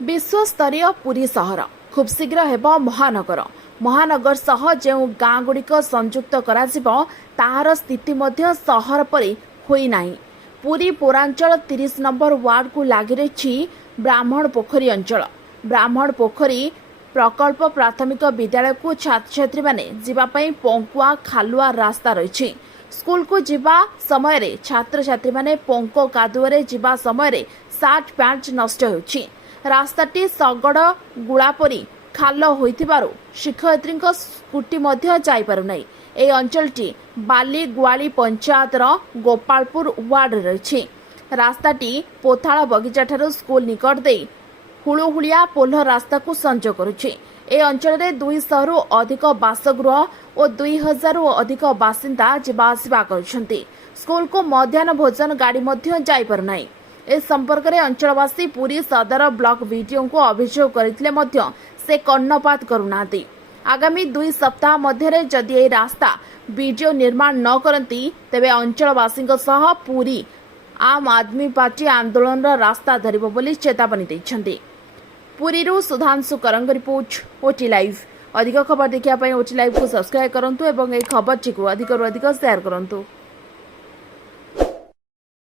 विश्वस्तरीय पुरी सहर खूब शीघ्र हेब महानगर। महानगर सह जो गाँ गुड़िक संयुक्त ताहार स्थिति मध्य सहर परि होई नाही। पुरी पौरांचल 30 नंबर वार्ड को लागि रही ब्राह्मण पोखरी अंचल। ब्राह्मण पोखरी प्रकल्प प्राथमिक विद्यालय को छात्र छात्री माने जीवापाई पंकुआ खालुआ रास्ता रही। स्कूल को जीवा समय रे छात्र छात्री माने पंको कादुअरे जीवा समय रे सार्ट पैंट नष्ट होछि। रास्ताटी सगड़ गुड़ा परी खाल होइथिबारु शिक्षयित्री स्कूटी मध्य जाई पारु नाही। ए अंचलटी बाली गुआली पंचायतर गोपालपुर वार्ड रही। रास्ताटी पोथाಳ बगीचा ठारू स्कूल निकट दे हुलुहुलिया पोल रास्ता को संजोग करुछि। ए अंचल रे 200 रु अधिक बासगृह और 2000 रु अधिक बासिंदा जीवा आसिबा करुछन्ति। स्कूल को मध्याह्न भोजन गाड़ी मध्य जाई पारु नाही। ए संपर्क में अंचलवासी पुरी सदर ब्लॉक वीडियो को अभियोग करथिले मध्य से कर्णपात करुनांती। आगामी 2 सप्ताह मध्य जदि ए रास्ता वीडियो निर्माण न करती तेबे अंचलवासी सह पुरी आम आदमी पार्टी आंदोलन रास्ता धरिबो बोली चेतावनी दैछन्ती। पुरीरू सुधांशु करंग रिपोर्ट ओटी लाइव। अधिक खबर देखिया पई ओटी लाइव को सब्सक्राइब करंतु एवं ए खबर टी को अधिक शेयर करंतु।